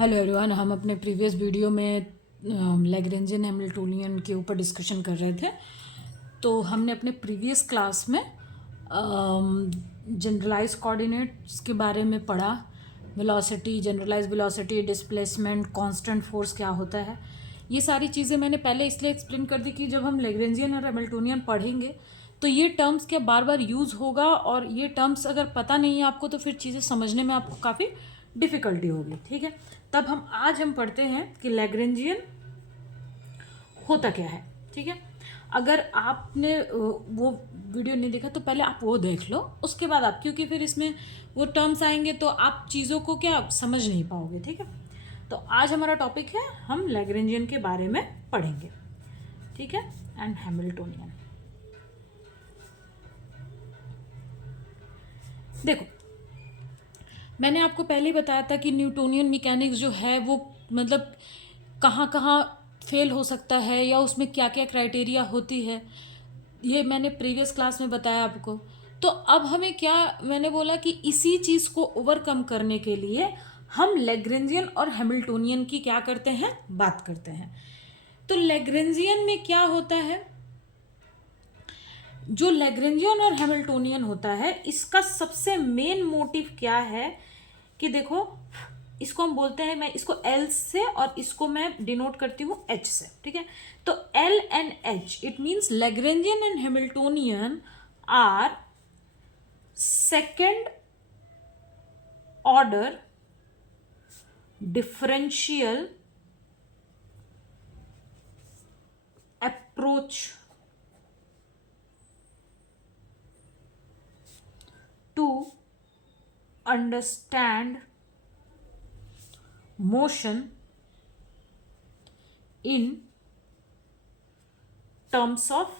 Hello everyone, हम अपने previous video में लैग्रेंजियन हैमिल्टोनियन के ऊपर डिस्कशन कर रहे थे। तो हमने अपने प्रीवियस क्लास में जनरलाइज कोऑर्डिनेट्स के बारे में पढ़ा। Velocity, generalize velocity, displacement, constant force क्या होता है, ये सारी चीज़ें मैंने पहले इसलिए एक्सप्लेन कर दी कि जब हम लैग्रेंजियन और हैमिल्टोनियन पढ़ेंगे तो ये टर्म्स क्या बार बार यूज़ होगा, और ये टर्म्स अगर पता नहीं है आपको तो फिर चीज़ें समझने में आपको काफ़ी डिफ़िकल्टी होगी। ठीक है, तब आज हम पढ़ते हैं कि लैग्रेंजियन होता क्या है। ठीक है, अगर आपने वो वीडियो नहीं देखा तो पहले आप वो देख लो, उसके बाद आप, क्योंकि फिर इसमें वो टर्म्स आएंगे तो आप चीज़ों को क्या समझ नहीं पाओगे। ठीक है, तो आज हमारा टॉपिक है, हम लैग्रेंजियन के बारे में पढ़ेंगे। ठीक है, एंड हैमिल्टोनियन। देखो, मैंने आपको पहले ही बताया था कि न्यूटोनियन मैकेनिक्स जो है वो मतलब कहाँ कहाँ फेल हो सकता है या उसमें क्या क्या क्राइटेरिया होती है, ये मैंने प्रीवियस क्लास में बताया आपको। तो अब हमें क्या, मैंने बोला कि इसी चीज़ को ओवरकम करने के लिए हम लैग्रेंजियन और हैमिल्टोनियन की क्या करते हैं, बात करते हैं। तो लैग्रेंजियन में क्या होता है, जो लैग्रेंजियन और हैमिल्टोनियन होता है, इसका सबसे मेन मोटिव क्या है कि देखो, इसको हम बोलते हैं, मैं इसको L से और इसको मैं डिनोट करती हूँ H से। ठीक है, तो L and H, it means Lagrangian and Hamiltonian are second order differential approach to understand motion in terms of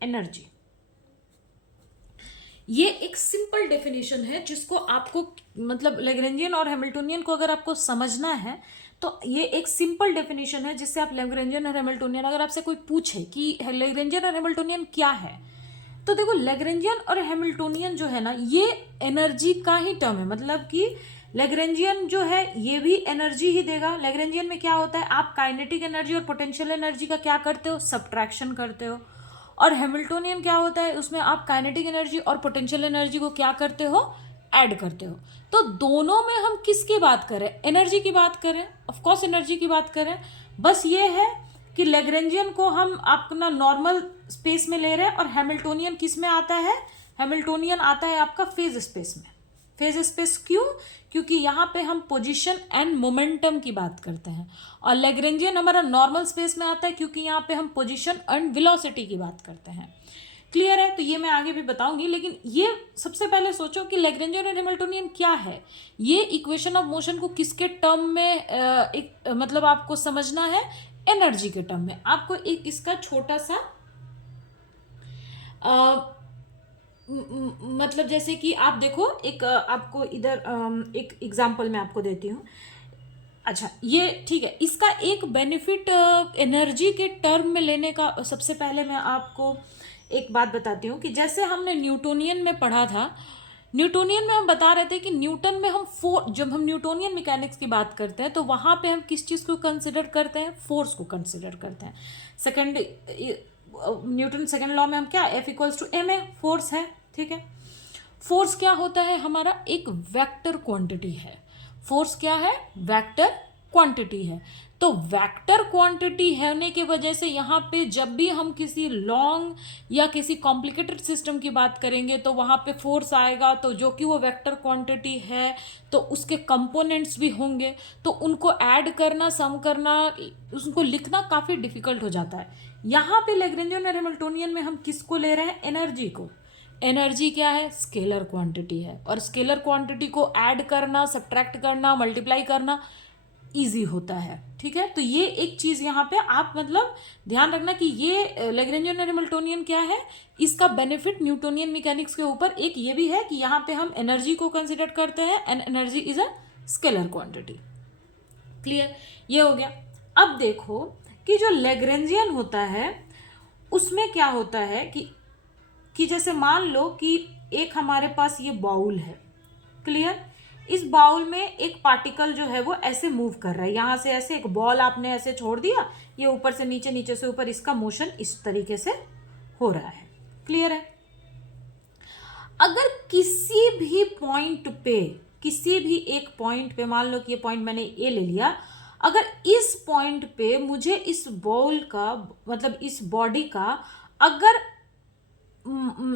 energy। ये एक सिंपल डेफिनेशन है जिसको आपको, मतलब लैग्रेंजियन और हैमिल्टोनियन को अगर आपको समझना है तो ये एक सिंपल डेफिनेशन है जिससे आप लैग्रेंजियन और हैमिल्टोनियन, अगर आपसे कोई पूछे कि लैग्रेंजियन और हैमिल्टोनियन क्या है, तो देखो, लैग्रेंजियन और हैमिल्टोनियन जो है ना, ये एनर्जी का ही टर्म है। मतलब कि लैग्रेंजियन जो है ये भी एनर्जी ही देगा। लैग्रेंजियन में क्या होता है, आप काइनेटिक एनर्जी और पोटेंशियल एनर्जी का क्या करते हो, सब्ट्रैक्शन करते हो। और हैमिल्टोनियन क्या होता है, उसमें आप काइनेटिक एनर्जी और पोटेंशियल एनर्जी को क्या करते हो, ऐड करते हो। तो दोनों में हम किसकी बात करें, एनर्जी की बात करें, ऑफ कोर्स एनर्जी की बात करें। बस ये है कि लैग्रेंजियन को हम अपना नॉर्मल स्पेस में ले रहे हैं और हैमिल्टोनियन किस में आता है, हैमिल्टोनियन आता है आपका फेज स्पेस में। फेज स्पेस क्यों, क्योंकि यहाँ पे हम पोजीशन एंड मोमेंटम की बात करते हैं, और लैग्रेंजियन हमारा नॉर्मल स्पेस में आता है क्योंकि यहाँ पे हम पोजीशन एंड वेलोसिटी की बात करते हैं। क्लियर है, तो ये मैं आगे भी बताऊंगी, लेकिन ये सबसे पहले सोचो कि लैग्रेंजियन और हैमिल्टोनियन क्या है। ये इक्वेशन ऑफ मोशन को किसके टर्म में एक मतलब आपको समझना है, एनर्जी के टर्म में। आपको एक इसका छोटा सा मतलब जैसे कि आप देखो, एक आपको इधर एक एग्जांपल मैं आपको देती हूँ। अच्छा, ये ठीक है, इसका एक बेनिफिट एनर्जी के टर्म में लेने का, सबसे पहले मैं आपको एक बात बताती हूँ कि जैसे हमने न्यूटोनियन में पढ़ा था, न्यूटोनियन में हम बता रहे थे कि न्यूटन में हम जब हम न्यूटोनियन मैकेनिक्स की बात करते हैं तो वहाँ पे हम किस चीज़ को कंसिडर करते हैं, फोर्स को कंसिडर करते हैं। सेकंड, न्यूटन सेकंड लॉ में हम क्या, F=ma, फोर्स है। ठीक है, फोर्स क्या होता है, हमारा एक वेक्टर क्वांटिटी है। फोर्स क्या है, वेक्टर क्वांटिटी है। तो वेक्टर क्वांटिटी होने की वजह से यहाँ पे जब भी हम किसी लॉन्ग या किसी कॉम्प्लिकेटेड सिस्टम की बात करेंगे तो वहाँ पे फोर्स आएगा, तो जो कि वो वेक्टर क्वांटिटी है तो उसके कंपोनेंट्स भी होंगे, तो उनको ऐड करना, सम करना, उसको लिखना काफ़ी डिफिकल्ट हो जाता है। यहाँ पे लैग्रेंजियन और हैमिल्टोनियन में हम किसको ले रहे हैं, एनर्जी को। एनर्जी क्या है, स्केलर क्वांटिटी है, और स्केलर क्वांटिटी को ऐड करना, सब्ट्रैक्ट करना, मल्टीप्लाई करना इजी होता है। ठीक है, तो ये एक चीज़ यहाँ पे आप मतलब ध्यान रखना कि ये लैग्रेंजियन और हैमिल्टोनियन क्या है, इसका बेनिफिट न्यूटोनियन मैकेनिक्स के ऊपर एक ये भी है कि यहाँ पे हम एनर्जी को कंसिडर करते हैं and energy is a scalar quantity. Clear, ये हो गया। अब देखो कि जो लैग्रेंजियन होता है उसमें क्या होता है कि जैसे मान लो कि एक हमारे पास ये बाउल है। क्लियर, इस बाउल में एक पार्टिकल जो है वो ऐसे मूव कर रहा है, यहां से ऐसे एक बॉल आपने ऐसे छोड़ दिया, ये ऊपर से नीचे, नीचे से ऊपर, इसका मोशन इस तरीके से हो रहा है। क्लियर है? अगर किसी भी पॉइंट पे, किसी भी एक पॉइंट पे, मान लो कि ये पॉइंट मैंने ए ले लिया, अगर इस पॉइंट पे मुझे इस बॉल का, मतलब इस बॉडी का, अगर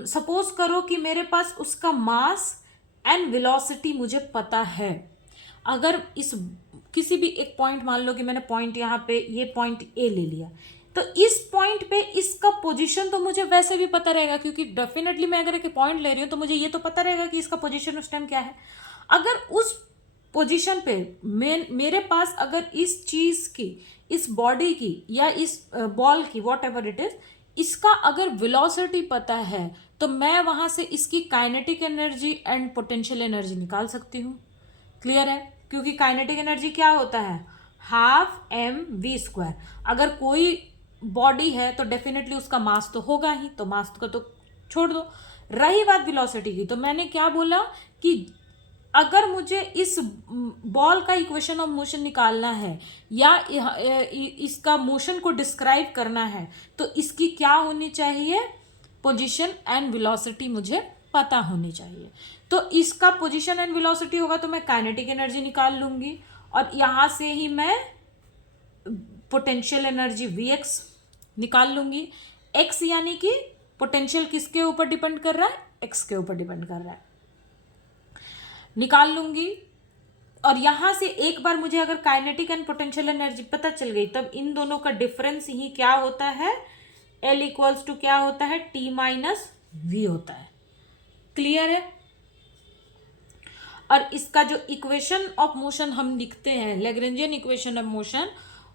सपोज करो कि मेरे पास उसका मास एंड वेलोसिटी मुझे पता है, अगर इस किसी भी एक पॉइंट, मान लो कि मैंने पॉइंट यहाँ पे ये पॉइंट ए ले लिया, तो इस पॉइंट पे इसका पोजीशन तो मुझे वैसे भी पता रहेगा, क्योंकि डेफिनेटली मैं अगर एक पॉइंट ले रही हूँ तो मुझे ये तो पता रहेगा कि इसका पोजीशन उस टाइम क्या है। अगर उस पोजीशन पे मेरे पास अगर इस चीज की, इस बॉडी की या इस बॉल की, वॉट एवर इट इज, इसका अगर वेलोसिटी पता है तो मैं वहां से इसकी kinetic energy and potential energy निकाल सकती हूँ। क्लियर है? क्योंकि काइनेटिक एनर्जी क्या होता है, हाफ mv²। अगर कोई बॉडी है तो डेफिनेटली उसका मास तो होगा ही, तो मास का तो छोड़ दो। रही बात वेलोसिटी की, तो मैंने क्या बोला कि अगर मुझे इस बॉल का इक्वेशन ऑफ मोशन निकालना है या इसका मोशन को डिस्क्राइब करना है, तो इसकी क्या होनी चाहिए, पोजीशन एंड वेलोसिटी मुझे पता होनी चाहिए। तो इसका पोजीशन एंड वेलोसिटी होगा तो मैं काइनेटिक एनर्जी निकाल लूंगी, और यहां से ही मैं पोटेंशियल एनर्जी Vx निकाल लूंगी। x यानी कि पोटेंशियल किसके ऊपर डिपेंड कर रहा है, x के ऊपर डिपेंड कर रहा है, निकाल लूंगी। और यहां से एक बार मुझे अगर काइनेटिक एंड पोटेंशियल एनर्जी पता चल गई, तब इन दोनों का डिफरेंस ही क्या होता है, L इक्वल्स टू क्या होता है, T माइनस V होता है। क्लियर है? और इसका जो इक्वेशन ऑफ मोशन हम लिखते हैं, लैग्रेंजियन इक्वेशन ऑफ मोशन,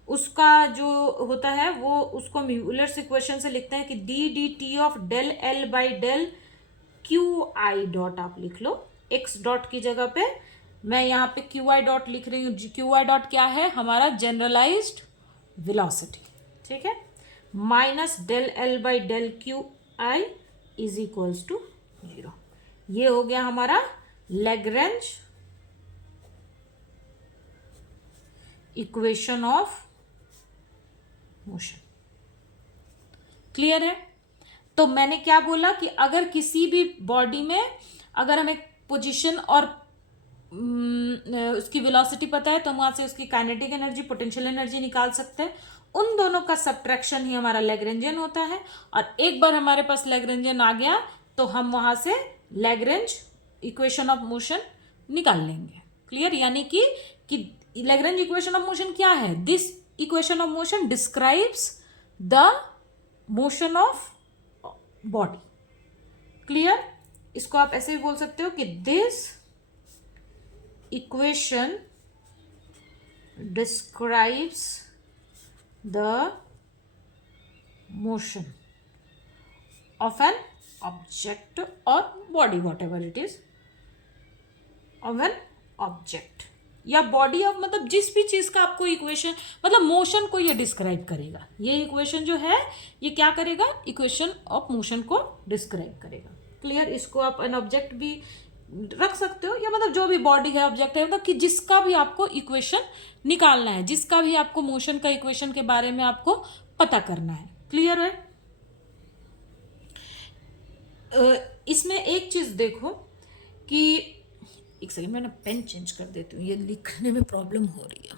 उसका जो होता है वो, उसको म्यूलर्स इक्वेशन से लिखते हैं कि D D T of del L by del Q I dot आप लिख लो, एक्स डॉट की जगह पे मैं यहाँ पे क्यू आई डॉट लिख रही हूँ। क्यू आई डॉट क्या है, हमारा जनरलाइज्ड वेलोसिटी, ठीक है, minus del L by del Q i is equals to 0। ये हो गया हमारा Lagrange equation of motion. Clear है? तो मैंने क्या बोला कि अगर किसी भी बॉडी में अगर हमें पोजीशन और उसकी वेलोसिटी पता है तो हम वहां से उसकी काइनेटिक एनर्जी, पोटेंशियल एनर्जी निकाल सकते हैं। उन दोनों का सब्ट्रैक्शन ही हमारा लैग्रेंजियन होता है, और एक बार हमारे पास लैग्रेंजियन आ गया तो हम वहां से लैग्रेंज इक्वेशन ऑफ मोशन निकाल लेंगे। क्लियर? यानी कि लैग्रेंज इक्वेशन ऑफ मोशन क्या है, this equation of motion describes the motion of body. Clear? इसको आप ऐसे भी बोल सकते हो कि this equation describes the motion of an object और body, whatever it is, of an object या बॉडी ऑफ, मतलब जिस भी चीज का आपको इक्वेशन, मतलब मोशन को ये डिस्क्राइब करेगा। ये इक्वेशन जो है ये क्या करेगा, इक्वेशन ऑफ मोशन को डिस्क्राइब करेगा। क्लियर? इसको आप एन ऑब्जेक्ट भी रख सकते हो, या मतलब जो भी बॉडी है, ऑब्जेक्ट है, मतलब कि जिसका भी आपको इक्वेशन निकालना है, जिसका भी आपको मोशन का इक्वेशन के बारे में आपको पता करना है। क्लियर है? इसमें एक चीज देखो कि, एक सेकेंड मैं ना पेन चेंज कर देती हूँ, ये लिखने में प्रॉब्लम हो रही है।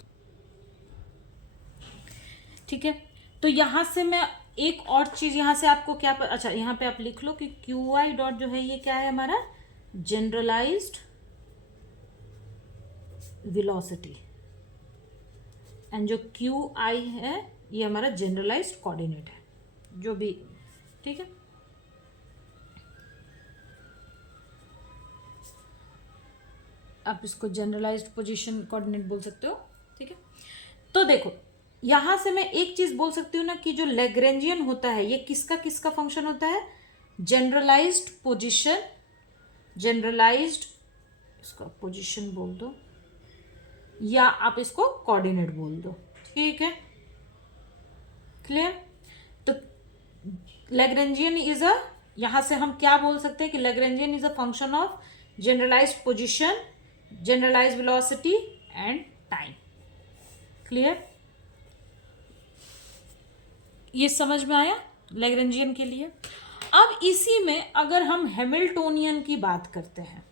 ठीक है, तो यहां से मैं एक और चीज यहां से आपको क्या अच्छा यहां पे आप लिख लो कि क्यू आई डॉट जो है ये क्या है, हमारा जनरलाइज्ड वेलोसिटी, एंड जो क्यू आई है ये हमारा जनरलाइज्ड कोऑर्डिनेट है, जो भी, ठीक है। आप इसको जनरलाइज्ड पोजीशन कोऑर्डिनेट बोल सकते हो, ठीक है। तो देखो यहां से मैं एक चीज बोल सकती हूँ ना कि जो लैग्रेंजियन होता है ये किसका किसका फंक्शन होता है, जनरलाइज्ड पोजीशन, जनरलाइज्ड, इसका पोजीशन बोल दो या आप इसको कोऑर्डिनेट बोल दो, ठीक है। क्लियर? तो लैग्रेंजियन इज अ, यहां से हम क्या बोल सकते हैं कि Lagrangian is a function of generalized position generalize velocity and time. Clear? ये समझ में आया लैग्रेंजियन के लिए। अब इसी में अगर हम हैमिल्टोनियन की बात करते हैं,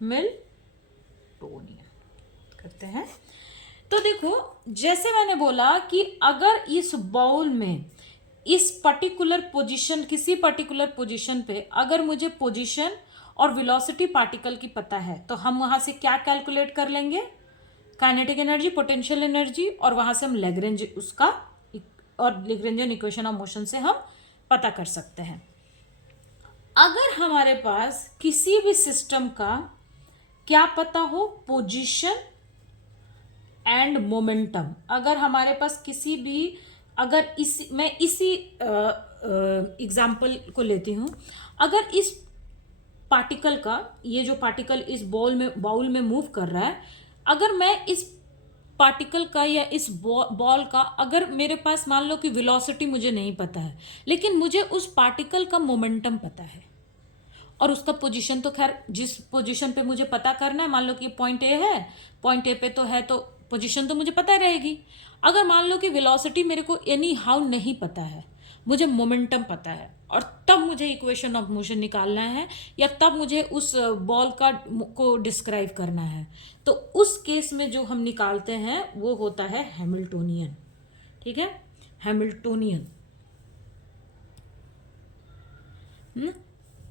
हैमिल्टोनियन करते हैं, तो देखो जैसे मैंने बोला कि अगर इस बाउल में इस पर्टिकुलर पोजीशन, किसी पर्टिकुलर पोजीशन पे अगर मुझे पोजीशन और वेलोसिटी पार्टिकल की पता है, तो हम वहां से क्या कैलकुलेट कर लेंगे, काइनेटिक एनर्जी, पोटेंशियल एनर्जी, और वहां से हम लैग्रेंज उसका और लैग्रेंजियन इक्वेशन ऑफ मोशन से हम पता कर सकते हैं। अगर हमारे पास किसी भी सिस्टम का क्या पता हो, पोजीशन एंड मोमेंटम, अगर हमारे पास किसी भी, अगर मैं इसी एग्जाम्पल को लेती हूं, अगर इस पार्टिकल का, ये जो पार्टिकल इस बाउल में मूव कर रहा है, अगर मैं इस पार्टिकल का या इस बॉल का, अगर मेरे पास मान लो कि वेलोसिटी मुझे नहीं पता है, लेकिन मुझे उस पार्टिकल का मोमेंटम पता है और उसका पोजीशन, तो खैर जिस पोजीशन पे मुझे पता करना है, मान लो कि पॉइंट ए है, पॉइंट ए पे तो है, तो पोजीशन तो मुझे पता रहेगी। अगर मान लो कि वेलोसिटी मेरे को एनी हाउ नहीं पता है, मुझे मोमेंटम पता है, और तब मुझे इक्वेशन ऑफ मोशन निकालना है, या तब मुझे उस बॉल का को डिस्क्राइब करना है, तो उस केस में जो हम निकालते हैं वो होता है हैमिल्टोनियन। ठीक है, हैमिल्टोनियन।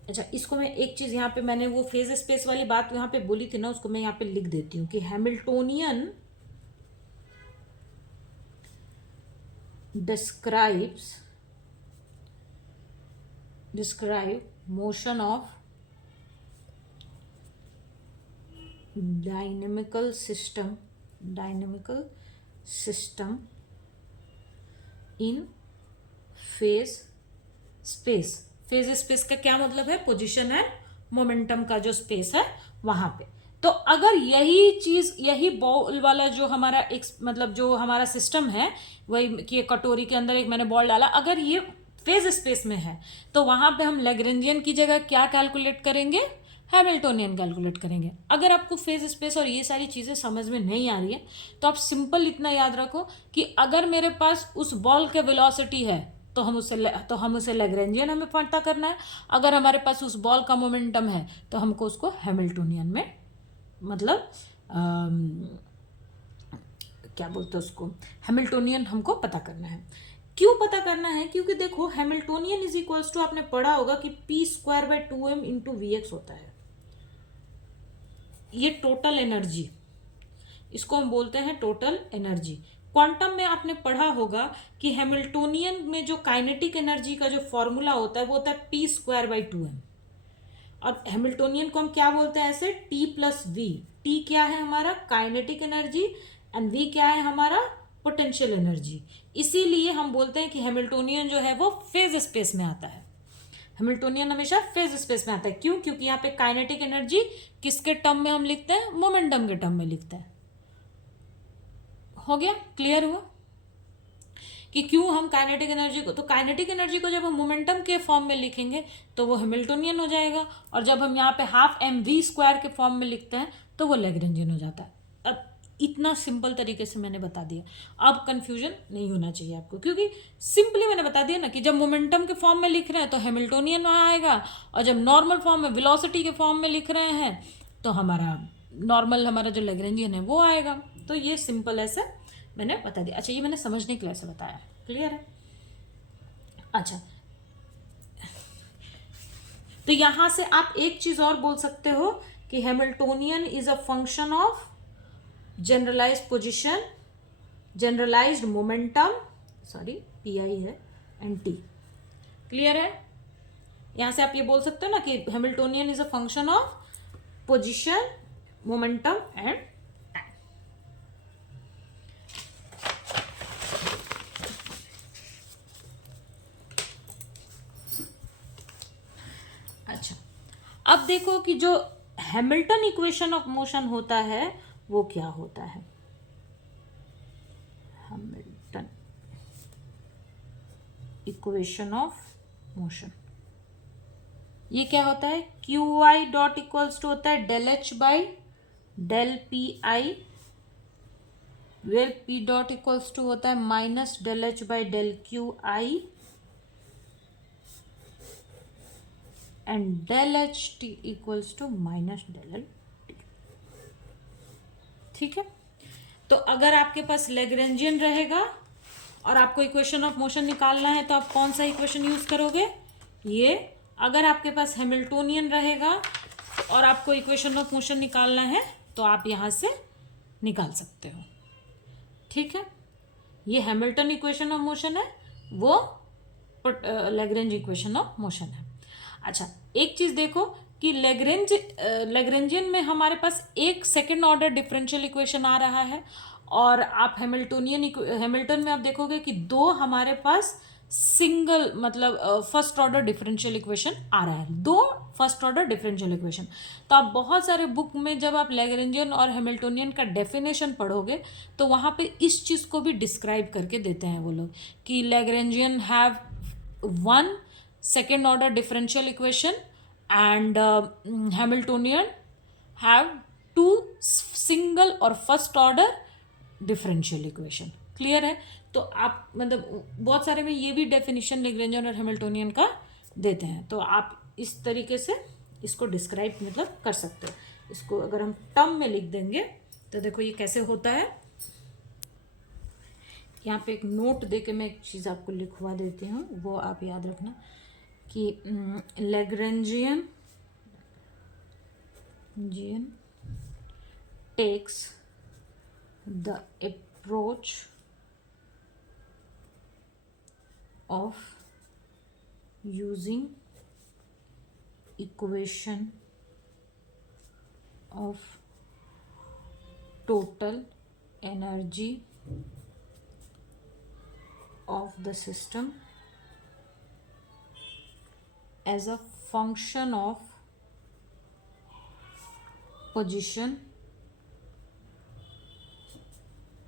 अच्छा, इसको मैं एक चीज यहाँ पे, मैंने वो फेज स्पेस वाली बात यहाँ पे बोली थी ना, उसको मैं यहाँ पे लिख देती हूँ कि Hamiltonian describe motion of dynamical system in phase space। Phase space का क्या मतलब है, पोजीशन है, मोमेंटम का जो स्पेस है वहां पे। तो अगर यही चीज, यही बॉल वाला जो हमारा एक, मतलब जो हमारा सिस्टम है, वही कि कटोरी के अंदर एक मैंने बॉल डाला, अगर ये फेज स्पेस में है, तो वहां पे हम लैग्रेंजियन की जगह क्या कैलकुलेट करेंगे, हैमिल्टोनियन कैलकुलेट करेंगे। अगर आपको फेज स्पेस और ये सारी चीजें समझ में नहीं आ रही है, तो आप सिंपल इतना याद रखो कि अगर मेरे पास उस बॉल के वेलोसिटी है, तो हम उसे लैग्रेंजियन हमें पता करना है। अगर हमारे पास उस बॉल का मोमेंटम है, तो हमको उसको हैमिल्टोनियन में, मतलब क्या बोलते हैं उसको, हैमिल्टोनियन हमको पता करना है। क्यों पता करना है, क्योंकि देखो हैमिल्टोनियन इज इक्वल्स टू, आपने पढ़ा होगा कि p²/2m इंटू vx होता है। ये टोटल एनर्जी, इसको हम बोलते हैं टोटल एनर्जी। क्वांटम में आपने पढ़ा होगा कि हैमिल्टोनियन में जो काइनेटिक एनर्जी का जो फॉर्मूला होता है वो होता है p²/2m, और हैमिल्टोनियन को हम क्या बोलते हैं ऐसे, T+v। T क्या है हमारा, काइनेटिक एनर्जी, एंड V क्या है हमारा, पोटेंशियल एनर्जी। इसीलिए हम बोलते हैं कि हैमिल्टोनियन जो है वो फेज स्पेस में आता है। हैमिल्टोनियन हमेशा फेज स्पेस में आता है। क्यों? क्योंकि यहाँ पे काइनेटिक एनर्जी किसके टर्म में हम लिखते हैं, मोमेंटम के टर्म में लिखते हैं। हो गया, क्लियर हुआ कि क्यों हम काइनेटिक एनर्जी को, तो काइनेटिक एनर्जी को जब हम मोमेंटम के फॉर्म में लिखेंगे तो वो हैमिल्टोनियन हो जाएगा, और जब हम यहाँ पे ½ mv² के फॉर्म में लिखते हैं तो वो लैग्रेंजियन हो जाता है। अब इतना सिंपल तरीके से मैंने बता दिया, अब कंफ्यूजन नहीं होना चाहिए आपको, क्योंकि सिंपली मैंने बता दिया ना कि जब मोमेंटम के फॉर्म में लिख रहे हैं तो हैमिल्टोनियन वहाँ आएगा, और जब नॉर्मल फॉर्म में, वेलोसिटी के फॉर्म में लिख रहे हैं तो हमारा नॉर्मल, हमारा जो लैग्रेंजियन है वो आएगा। तो ये सिंपल ऐसे मैंने बता दिया। अच्छा, ये मैंने समझने के लिए ऐसे बताया, क्लियर है? अच्छा, तो यहां से आप एक चीज और बोल सकते हो कि Hamiltonian is a function of generalized position, generalized momentum, sorry pi है, एंड टी। क्लियर है? यहां से आप ये बोल सकते हो ना कि Hamiltonian is a function of position, momentum and time. अच्छा, अब देखो कि जो हैमिल्टन इक्वेशन ऑफ मोशन होता है वो क्या होता है। हैमिल्टन इक्वेशन ऑफ मोशन, ये क्या होता है, QI डॉट इक्वल्स टू होता है ∇H/T del p i, where p dot equals to होता है minus del h by del Q i and del h t equals to minus del l t. ठीक है, तो अगर आपके पास लैग्रेंजियन रहेगा और आपको इक्वेशन ऑफ मोशन निकालना है तो आप कौन सा इक्वेशन यूज करोगे, ये। अगर आपके पास हैमिल्टोनियन रहेगा और आपको इक्वेशन ऑफ मोशन निकालना है तो आप यहां से निकाल सकते हो। ठीक है, ये हैमिल्टन इक्वेशन ऑफ मोशन है, वो लैग्रेंज इक्वेशन ऑफ मोशन है। अच्छा, एक चीज देखो कि लैग्रेंजियन में हमारे पास एक सेकेंड ऑर्डर डिफरेंशियल इक्वेशन आ रहा है और आप हैमिल्टन में आप देखोगे कि दो हमारे पास सिंगल मतलब फर्स्ट ऑर्डर डिफरेंशियल इक्वेशन आ रहा है, दो फर्स्ट ऑर्डर डिफरेंशियल इक्वेशन। तो आप बहुत सारे बुक में जब आप लैग्रेंजियन और हैमिल्टोनियन का डेफिनेशन पढ़ोगे तो वहाँ पे इस चीज़ को भी डिस्क्राइब करके देते हैं वो लोग कि Lagrangian have one second order differential equation and Hamiltonian have two single और first order differential equation. Clear है, तो आप मतलब बहुत सारे में ये भी डेफिनेशन लैग्रेंजियन और हैमिल्टोनियन का देते हैं, तो आप इस तरीके से इसको डिस्क्राइब मतलब कर सकते हो। इसको अगर हम टर्म में लिख देंगे तो देखो ये कैसे होता है। यहाँ पे एक नोट दे के मैं एक चीज़ आपको लिखवा देती हूँ, वो आप याद रखना कि Lagrangian takes the approach of using equation of total energy of the system as a function of position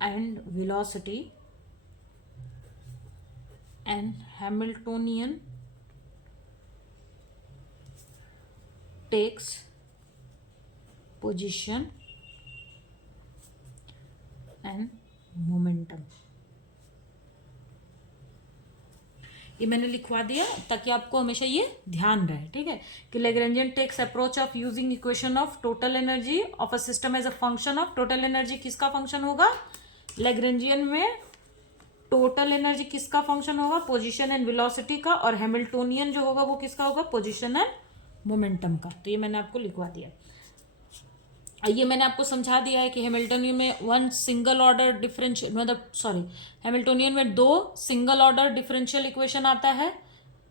and velocity, and Hamiltonian takes position and momentum। ये मैंने लिखवा दिया ताकि आपको हमेशा ये ध्यान रहे। ठीक है, कि Lagrangian takes approach of using equation of total energy of a system as a function of total energy. किसका फंक्शन होगा लैग्रेंजियन में, टोटल एनर्जी किसका फंक्शन होगा, पोजीशन एंड वेलोसिटी का, और हैमिल्टोनियन जो होगा वो किसका होगा, पोजीशन एंड मोमेंटम का। तो ये मैंने आपको लिखवा दिया। ये मैंने आपको समझा दिया है कि हैमिल्टोनियन में वन सिंगल ऑर्डर डिफरेंशियल मतलब हैमिल्टोनियन में दो सिंगल ऑर्डर डिफरेंशियल इक्वेशन आता है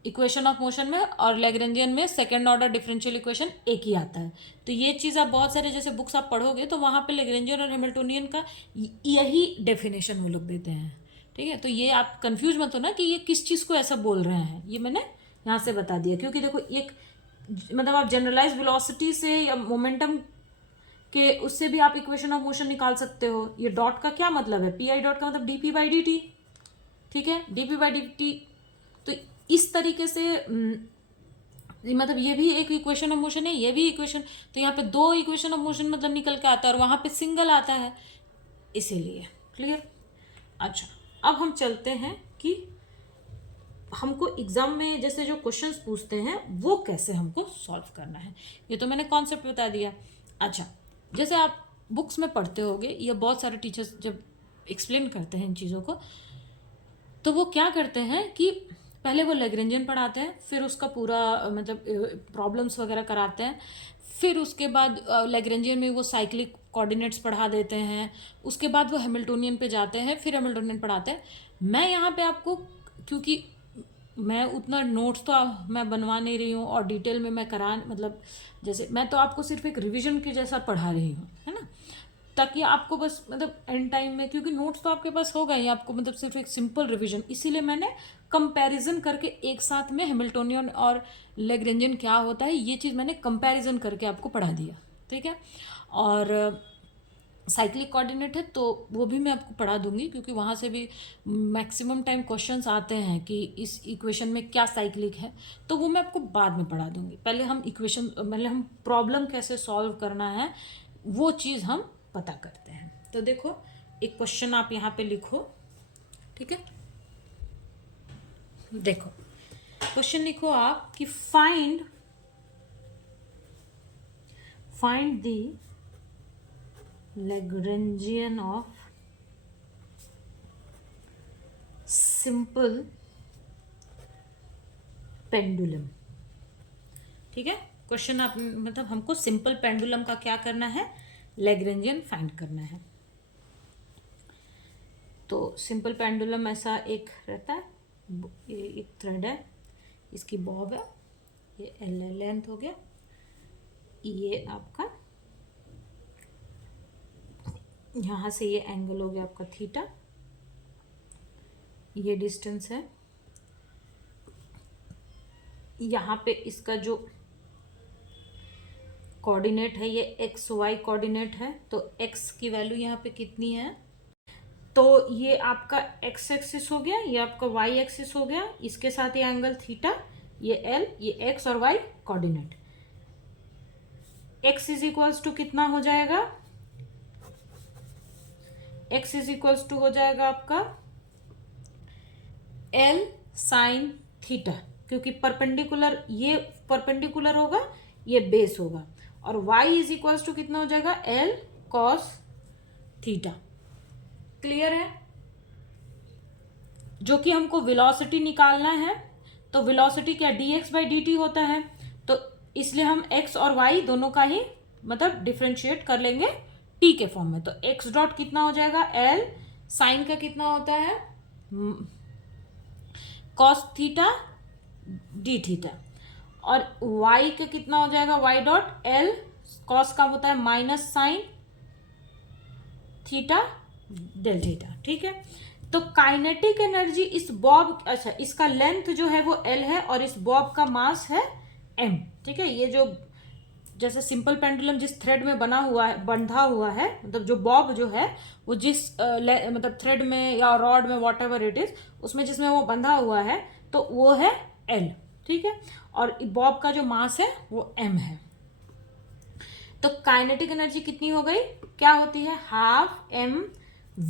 इक्वेशन ऑफ मोशन में, और लैग्रेंजियन में सेकेंड ऑर्डर डिफरेंशियल इक्वेशन एक ही आता है। तो ये चीज़ आप बहुत सारे जैसे बुक्स आप पढ़ोगे तो वहाँ पे लैग्रेंजियन और हैमिल्टोनियन का यही डेफिनेशन वो लोग देते हैं। ठीक है, तो ये आप कंफ्यूज मत हो ना कि ये किस चीज़ को ऐसा बोल रहे हैं, ये मैंने यहाँ से बता दिया। क्योंकि देखो एक मतलब आप जनरलाइज वेलोसिटी से या मोमेंटम कि उससे भी आप इक्वेशन ऑफ मोशन निकाल सकते हो। ये डॉट का क्या मतलब है, पी आई डॉट का मतलब D P by D T. ठीक है, D P by D T. तो इस तरीके से मतलब ये भी एक इक्वेशन ऑफ मोशन है, ये भी इक्वेशन। तो यहाँ पे दो इक्वेशन ऑफ मोशन मतलब निकल के आता है और वहाँ पे सिंगल आता है, इसीलिए। क्लियर। अच्छा, अब हम चलते हैं कि हमको एग्जाम में जैसे जो क्वेश्चंस पूछते हैं वो कैसे हमको सॉल्व करना है। ये तो मैंने कॉन्सेप्ट बता दिया। अच्छा, जैसे आप बुक्स में पढ़ते होगे या बहुत सारे टीचर्स जब एक्सप्लेन करते हैं इन चीज़ों को तो वो क्या करते हैं कि पहले वो लैग्रेंजियन पढ़ाते हैं, फिर उसका पूरा मतलब प्रॉब्लम्स वगैरह कराते हैं, फिर उसके बाद लैग्रेंजियन में वो साइक्लिक कोऑर्डिनेट्स पढ़ा देते हैं, उसके बाद वो हैमिल्टोनियन पे जाते हैं, फिर हैमिल्टोनियन पढ़ाते हैं। मैं यहाँ पे आपको, क्योंकि मैं उतना नोट्स तो मैं बनवा नहीं रही हूँ और डिटेल में मैं करा मतलब जैसे मैं तो आपको सिर्फ एक रिवीजन के जैसा पढ़ा रही हूँ, है ना, ताकि आपको बस मतलब एंड टाइम में, क्योंकि नोट्स तो आपके पास होगा ही, आपको मतलब सिर्फ एक सिंपल रिवीजन, इसीलिए मैंने कंपैरिजन करके एक साथ में हैमिल्टोनियन और लैग्रेंजियन क्या होता है ये चीज़ मैंने कंपैरिजन करके आपको पढ़ा दिया। ठीक है, और साइक्लिक कोऑर्डिनेट है तो वो भी मैं आपको पढ़ा दूंगी, क्योंकि वहाँ से भी मैक्सिमम टाइम क्वेश्चंस आते हैं कि इस इक्वेशन में क्या साइक्लिक है, तो वो मैं आपको बाद में पढ़ा दूंगी। पहले हम प्रॉब्लम कैसे सॉल्व करना है वो चीज़ हम पता करते हैं। तो देखो एक क्वेश्चन आप यहाँ पे लिखो, ठीक है। देखो क्वेश्चन लिखो आप कि find the Lagrangian of simple pendulum. ठीक है, क्वेश्चन आप मतलब हमको सिंपल पेंडुलम का क्या करना है, लैग्रेंजियन फाइंड करना है। तो सिंपल पेंडुलम ऐसा एक रहता है, ये एक थ्रेड है, इसकी बॉब है, ये एल लेंथ हो गया, ये आपका यहाँ से ये एंगल हो गया आपका थीटा, ये डिस्टेंस है, यहाँ पे इसका जो कोऑर्डिनेट है ये एक्स वाई कोऑर्डिनेट है, तो एक्स की वैल्यू यहाँ पे कितनी है, तो ये आपका एक्स एक्सिस हो गया, ये आपका वाई एक्सिस हो गया, इसके साथ ये एंगल थीटा, ये एल, ये एक्स और y coordinate. X is equals to कितना हो जाएगा, एक्स इज इक्वल्स टू हो जाएगा आपका एल साइन थीटा, क्योंकि परपेंडिकुलर, ये परपेंडिकुलर होगा, ये बेस होगा, और y इज इक्वल्स टू कितना हो जाएगा, एल कॉस थीटा। क्लियर है, जो कि हमको वेलोसिटी निकालना है, तो वेलोसिटी क्या dx/dt होता है, तो इसलिए हम x और y दोनों का ही मतलब डिफ्रेंशिएट कर लेंगे t के फॉर्म में। तो x डॉट कितना हो जाएगा, l साइन का कितना होता है कॉस थीटा डी थीटा, और y का कितना हो जाएगा, y डॉट l कॉस का होता है minus sine theta del theta. ठीक है, तो काइनेटिक एनर्जी इस बॉब, अच्छा इसका लेंथ जो है वो l है और इस बॉब का मास है m। ठीक है, ये जो जैसे सिंपल पेंडुलम जिस थ्रेड में बना हुआ है, बंधा हुआ है, मतलब जो बॉब जो है वो जिस मतलब थ्रेड में या रॉड में वॉट एवर इट इज, उसमें जिसमें वो बंधा हुआ है, तो वो है l। ठीक है, और बॉब का जो मास है वो m है। तो काइनेटिक एनर्जी कितनी हो गई, क्या होती है, हाफ m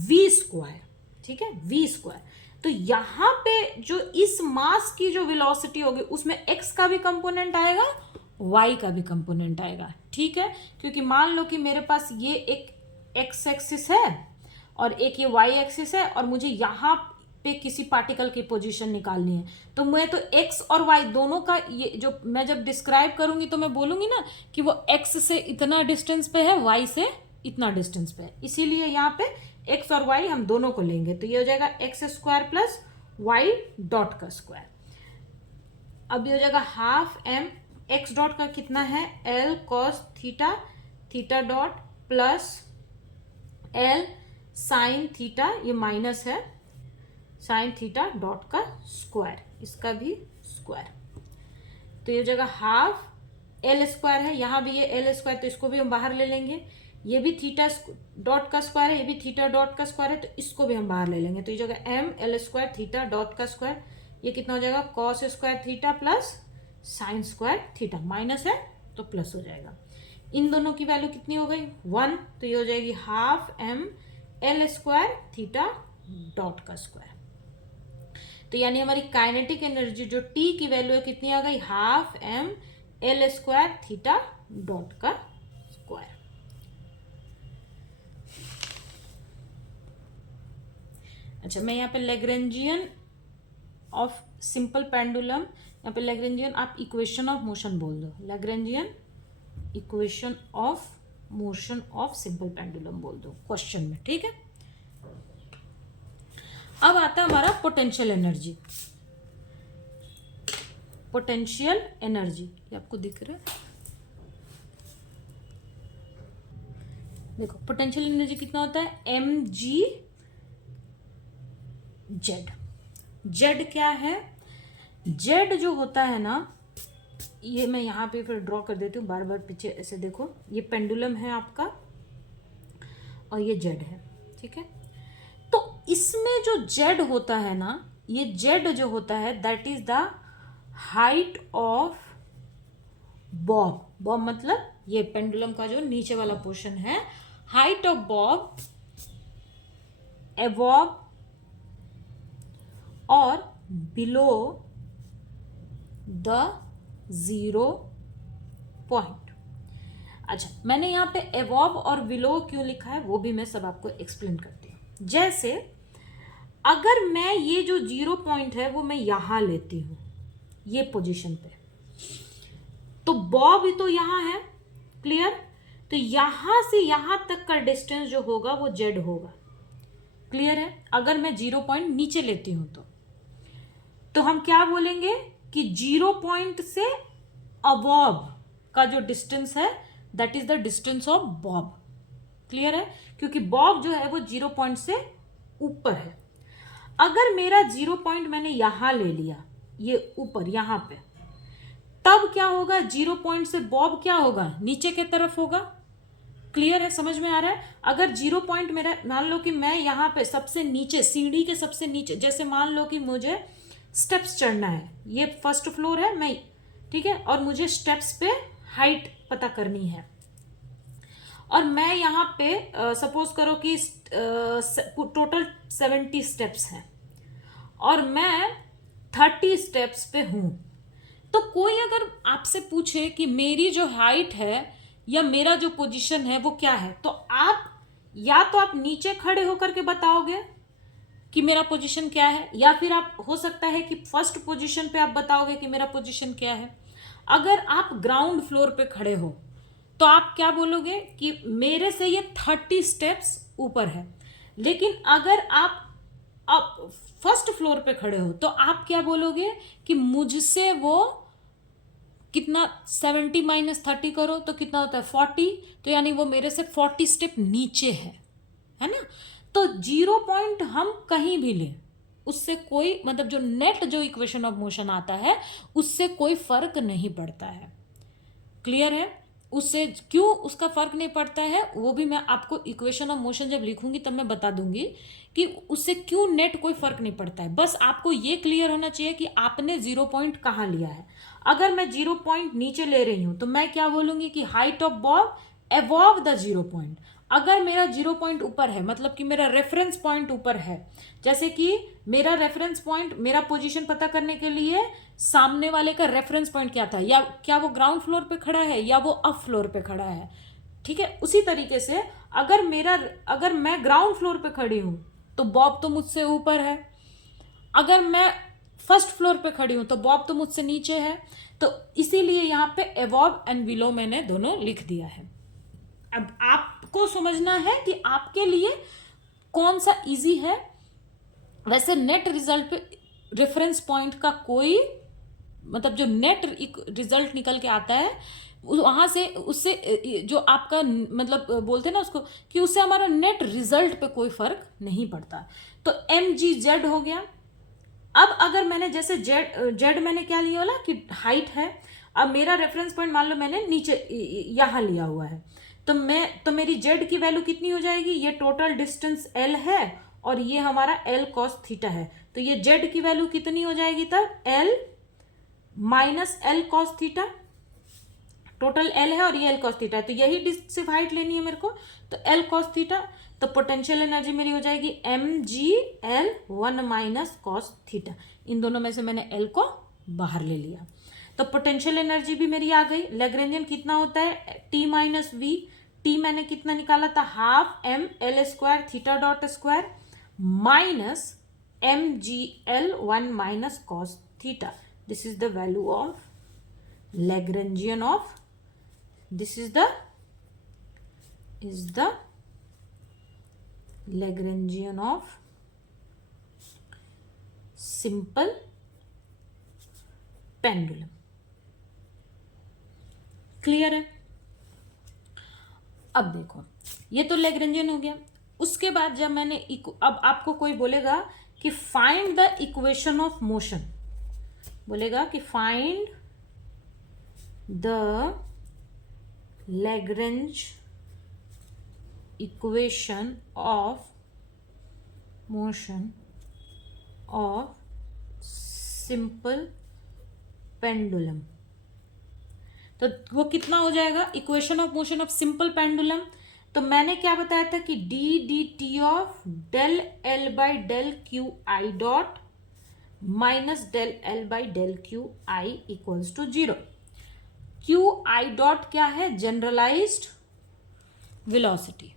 v स्क्वायर। ठीक है, v स्क्वायर। तो यहां पे जो इस मास की जो वेलोसिटी होगी उसमें x का भी कंपोनेंट आएगा, y का भी कंपोनेंट आएगा। ठीक है, क्योंकि मान लो कि मेरे पास ये एक x एक्सिस है और एक ये y एक्सिस है, और मुझे यहाँ पे किसी पार्टिकल की पोजीशन निकालनी है, तो मैं तो x और y दोनों का ये जो मैं जब डिस्क्राइब करूंगी तो मैं बोलूंगी ना कि वो x से इतना डिस्टेंस पे है, y से इतना डिस्टेंस पे है, इसीलिए यहाँ पे x और y हम दोनों को लेंगे। तो ये हो जाएगा x square plus y dot का स्क्वायर। अब ये हो जाएगा हाफ m, x डॉट का कितना है, l cos theta, theta dot plus l sine theta, ये माइनस है साइन थीटा डॉट का स्क्वायर, इसका भी स्क्वायर। तो ये हो जाएगा हाफ l स्क्वायर है, यहाँ भी ये l स्क्वायर, तो इसको भी हम बाहर ले लेंगे, ये भी थीटा डॉट का स्क्वायर है, ये भी थीटा डॉट का स्क्वायर है, तो इसको भी हम बाहर ले लेंगे। तो ये जगह m l square theta dot का स्क्वायर, ये कितना हो जाएगा, cos square theta plus sine square theta, minus है तो प्लस हो जाएगा। इन दोनों की वैल्यू कितनी हो गई, 1, तो ये हो जाएगी half m l square theta dot का स्क्वायर। तो यानी हमारी काइनेटिक एनर्जी जो t की वैल्यू है कितनी आ गई, half m l square theta dot का स्क्वायर। अच्छा, मैं यहाँ पे लैग्रेंजियन ऑफ सिंपल पेंडुलम, यहाँ पे लैग्रेंजियन आप इक्वेशन ऑफ मोशन बोल दो, Lagrangian equation of motion of simple pendulum बोल दो क्वेश्चन में। ठीक है, अब आता है हमारा पोटेंशियल एनर्जी। पोटेंशियल एनर्जी ये आपको दिख रहा है, देखो पोटेंशियल एनर्जी कितना होता है, mg जेड। जेड क्या है, जेड जो होता है ना, ये मैं यहाँ पे फिर ड्रॉ कर देती हूँ, बार बार पीछे ऐसे देखो, ये पेंडुलम है आपका और ये जेड है। ठीक है, तो इसमें जो जेड होता है ना, ये जेड जो होता है that is the height of Bob. Bob मतलब ये पेंडुलम का जो नीचे वाला पोर्शन है, हाइट ऑफ बॉब अबव और बिलो द 0 पॉइंट। अच्छा, मैंने यहाँ पे अबव और बिलो क्यों लिखा है वो भी मैं सब आपको एक्सप्लेन करती हूँ। जैसे अगर मैं ये जो 0 पॉइंट है वो मैं यहां लेती हूं, ये पोजीशन पे, तो बॉब तो यहां है, क्लियर। तो यहां से यहां तक का डिस्टेंस जो होगा वो जेड होगा, क्लियर है। अगर मैं 0 पॉइंट नीचे लेती हूं तो हम क्या बोलेंगे कि 0 पॉइंट से अबव का जो डिस्टेंस है that is the distance of Bob, clear है, क्योंकि बॉब जो है वो 0 पॉइंट से ऊपर है। अगर मेरा 0 पॉइंट मैंने यहां ले लिया, ये ऊपर यहां पे, तब क्या होगा, 0 पॉइंट से बॉब क्या होगा, नीचे के तरफ होगा, क्लियर है, समझ में आ रहा है। अगर 0 पॉइंट मेरा, मान लो कि मैं यहां पे सबसे नीचे, सीढ़ी के सबसे नीचे, जैसे मान लो कि मुझे स्टेप्स चढ़ना है, ये फर्स्ट फ्लोर है, मैं, ठीक है, और मुझे स्टेप्स पे हाइट पता करनी है, और मैं यहाँ पे सपोज करो कि टोटल 70 स्टेप्स हैं और मैं 30 स्टेप्स पे हूं, तो कोई अगर आपसे पूछे कि मेरी जो हाइट है या मेरा जो पोजीशन है वो क्या है, तो आप या तो आप नीचे खड़े होकर के बताओगे कि मेरा पोजीशन क्या है, या फिर आप, हो सकता है कि फर्स्ट पोजीशन पे आप बताओगे कि मेरा पोजीशन क्या है। अगर आप ग्राउंड फ्लोर पे खड़े हो तो आप क्या बोलोगे कि मेरे से ये 30 स्टेप्स ऊपर है। लेकिन अगर आप फर्स्ट फ्लोर पे खड़े हो तो आप क्या बोलोगे कि मुझसे वो कितना, 70 माइनस 30 करो तो कितना होता है 40, तो यानी वो मेरे से 40 स्टेप नीचे है ना। तो 0 पॉइंट हम कहीं भी लें, उससे कोई मतलब जो नेट जो इक्वेशन ऑफ मोशन आता है उससे कोई फर्क नहीं पड़ता है, क्लियर है। उससे क्यों उसका फर्क नहीं पड़ता है वो भी मैं आपको इक्वेशन ऑफ मोशन जब लिखूंगी तब मैं बता दूंगी कि उससे क्यों नेट कोई फर्क नहीं पड़ता है। बस आपको ये क्लियर होना चाहिए कि आपने 0 पॉइंट कहाँ लिया है। अगर मैं 0 पॉइंट नीचे ले रही हूं तो मैं क्या बोलूंगी कि height of Bob above the 0 point. अगर मेरा 0 पॉइंट ऊपर है, मतलब कि मेरा रेफरेंस पॉइंट ऊपर है, जैसे कि मेरा रेफरेंस पॉइंट, मेरा पोजीशन पता करने के लिए सामने वाले का रेफरेंस पॉइंट क्या था, या क्या वो ग्राउंड फ्लोर पे खड़ा है या वो अप फ्लोर पे खड़ा है, ठीक है। उसी तरीके से अगर मैं ग्राउंड फ्लोर पे खड़ी हूं तो बॉब तो मुझसे ऊपर है, अगर मैं फर्स्ट फ्लोर पे खड़ी हूं तो बॉब तो मुझसे नीचे है। तो इसीलिए यहां पे अबव एंड बिलो मैंने दोनों लिख दिया है। अब आपको समझना है कि आपके लिए कौन सा इजी है। वैसे नेट रिजल्ट पे रेफरेंस पॉइंट का कोई मतलब जो नेट रिजल्ट निकल के आता है वहां से, उससे जो आपका मतलब बोलते हैं ना उसको, कि उससे हमारा नेट रिजल्ट पे कोई फर्क नहीं पड़ता। तो mgz हो गया। अब अगर मैंने जैसे जेड मैंने क्या लिया वाला कि हाइट है, अब मेरा रेफरेंस पॉइंट मान लो मैंने नीचे यहां लिया हुआ है, तो मेरी जेड की वैल्यू कितनी हो जाएगी, ये टोटल डिस्टेंस एल है और ये हमारा एल कॉस थीटा है, तो ये जेड की वैल्यू कितनी हो जाएगी तब, L minus L cos theta. Total L है और ये एल कॉस थीटा है, तो यही सिर्फ हाइट लेनी है मेरे को, तो एल कॉस थीटा। तो पोटेंशियल एनर्जी मेरी हो जाएगी mgl 1 माइनस कॉस थीटा। इन दोनों में से मैंने एल को बाहर ले लिया, तो पोटेंशियल एनर्जी भी मेरी आ गई। लैग्रेंजियन कितना होता है, टी माइनस वी, टी मैंने कितना निकाला था, half M L square theta dot square minus mgl 1 minus cos theta. This is the value of Lagrangian of, this is the Lagrangian of simple pendulum, clear है। अब देखो ये तो Lagrangian हो गया। उसके बाद जब मैंने अब आपको कोई बोलेगा कि find the equation of motion, बोलेगा कि find the Lagrange equation of motion of simple pendulum। तो वो कितना हो जाएगा, equation of motion of simple pendulum. तो मैंने क्या बताया था कि D D T of del L by del Q I dot minus del L by del Q I equals to 0। Q I dot क्या है, जनरलाइज्ड वेलोसिटी।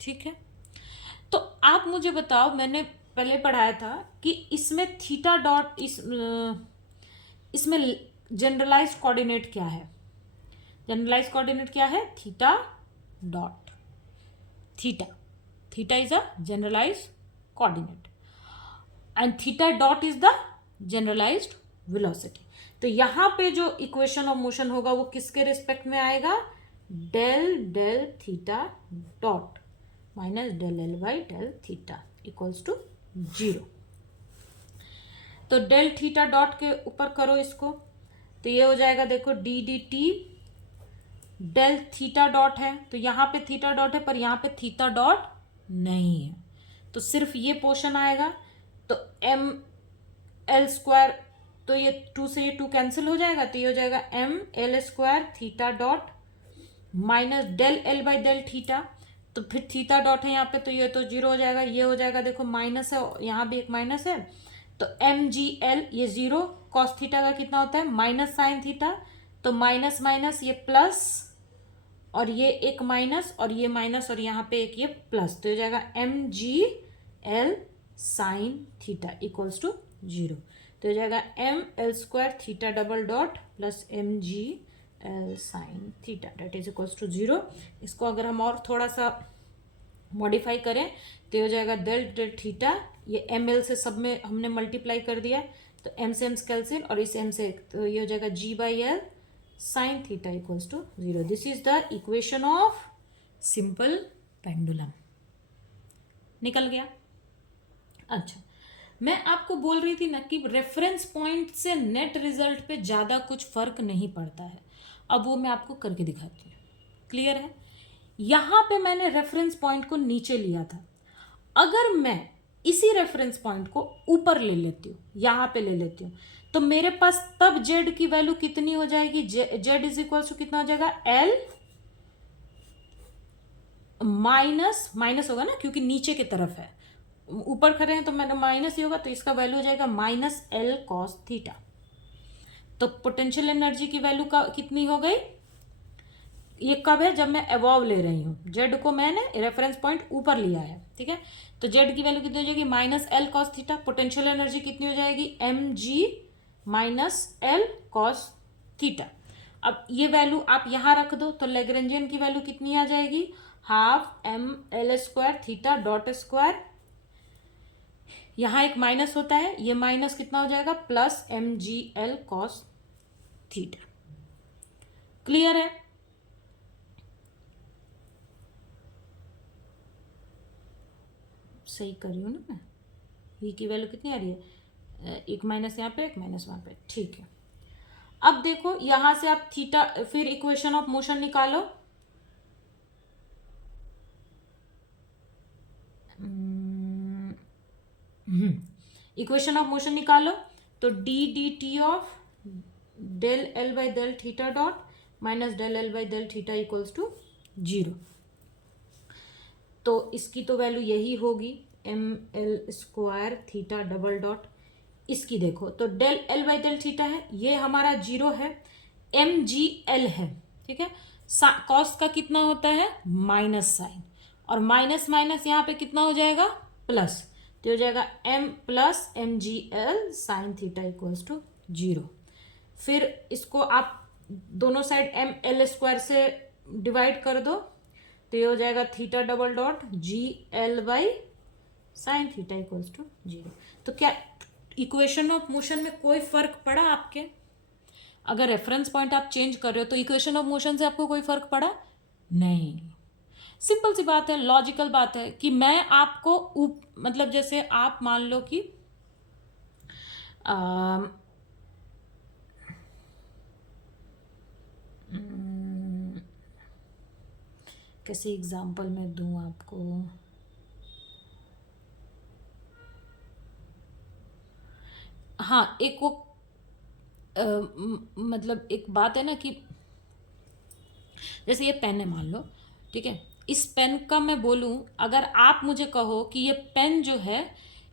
ठीक है, तो आप मुझे बताओ, मैंने पहले पढ़ाया था कि इसमें थीटा डॉट इसमें जनरलाइज्ड कोऑर्डिनेट क्या है, जनरलाइज्ड कोऑर्डिनेट क्या है, theta dot. Theta theta is a generalised coordinate and theta dot is the generalised velocity. तो यहां पे जो इक्वेशन ऑफ मोशन होगा वो किसके रिस्पेक्ट में आएगा, del del theta dot minus del L by del theta equals to 0। तो डेल थीटा डॉट के ऊपर करो इसको, तो ये हो जाएगा, देखो D D T del theta dot है, तो यहाँ पे थीटा डॉट है पर यहाँ पे थीटा डॉट नहीं है, तो सिर्फ ये पोर्शन आएगा। तो एम एल स्क्वायर, तो ये 2 से ये 2 कैंसिल हो जाएगा, तो ये हो जाएगा M L square theta dot minus del L by del theta. तो फिर थीटा डॉट है यहाँ पे, तो ये तो 0 हो जाएगा, ये हो जाएगा, देखो माइनस है, यहाँ भी एक माइनस है, तो एम जी एल ये 0, कॉस थीटा का कितना होता है माइनस साइन थीटा, तो माइनस माइनस ये प्लस, और ये एक माइनस और ये माइनस और यहाँ पे एक ये प्लस, तो हो जाएगा M ji L sine theta equals to 0। तो हो जाएगा M L square theta double dot plus M G L sine theta that is equals to 0। इसको अगर हम और थोड़ा सा मॉडिफाई करें तो हो जाएगा डेल डेल थीटा, ये एम एल से सब में हमने मल्टीप्लाई कर दिया, तो एम से एम कैंसिल और इस एम से, तो ये हो जाएगा g by l sine theta equals to 0। This is the equation of simple pendulum. निकल गया। अच्छा, मैं आपको बोल रही थी ना कि रेफरेंस पॉइंट से नेट रिजल्ट पे ज़्यादा कुछ फर्क नहीं पड़ता है, अब वो मैं आपको करके दिखाती हूँ। क्लियर है? यहाँ पे मैंने रेफरेंस पॉइंट को नीचे लिया था, अगर मैं इसी रेफरेंस पॉइंट को ऊपर ले लेती हूँ, यहाँ पे ले लेती हूँ, तो मेरे पास तब जेड की वैल्यू कितनी हो जाएगी, जेड इज इक्वल टू कितना हो जाएगा, एल माइनस माइनस होगा ना क्योंकि नीचे की तरफ है, ऊपर खड़े हैं तो मैंने माइनस ही होगा, तो इसका वैल्यू हो जाएगा माइनस एल कॉस थीटा। तो पोटेंशियल एनर्जी की वैल्यू का कितनी हो गई, ये कब है, जब मैं अबव ले रही हूँ, जेड को मैंने रेफरेंस पॉइंट ऊपर लिया है, ठीक है। तो जेड की वैल्यू कितनी हो जाएगी, minus L cos theta. Potential energy कितनी हो जाएगी, M G minus L cos theta. अब ये वैल्यू आप यहाँ रख दो, तो लेग्रेंजियन की वैल्यू कितनी आ जाएगी, half M L square theta dot square, यहाँ एक माइनस होता है, ये माइनस कितना हो जाएगा, plus M G L cos theta. Clear है? सही कर रही हूँ ना मैं, ये की वैल्यू कितनी आ रही है, एक माइनस यहाँ पे एक माइनस वहाँ पे, ठीक है। अब देखो यहां से आप थीटा, फिर इक्वेशन ऑफ मोशन निकालो, इक्वेशन ऑफ मोशन निकालो, तो D D T of del L by del theta dot minus del L by del theta equals to 0। तो इसकी तो वैल्यू यही होगी, M L square theta double dot, इसकी देखो तो del L by del theta है, ये हमारा 0 है, एम जी एल है, ठीक है। कॉस का कितना होता है, माइनस साइन, और माइनस माइनस यहाँ पे कितना हो जाएगा, प्लस, तो हो जाएगा M plus M G L sine theta equals to 0। फिर इसको आप दोनों साइड एम एल स्क्वायर से डिवाइड कर दो, तो ये हो जाएगा theta double dot G L by sine theta equals to 0। तो क्या इक्वेशन ऑफ मोशन में कोई फर्क पड़ा आपके, अगर रेफरेंस पॉइंट आप चेंज कर रहे हो तो इक्वेशन ऑफ मोशन से आपको कोई फर्क पड़ा नहीं। सिंपल सी बात है, लॉजिकल बात है कि मैं आपको मतलब जैसे आप मान लो कि कैसे एग्जांपल मैं दूं आपको, हाँ एक वो मतलब एक बात है ना कि जैसे ये पेन है मान लो, ठीक है, इस पेन का मैं बोलूं, अगर आप मुझे कहो कि ये पेन जो है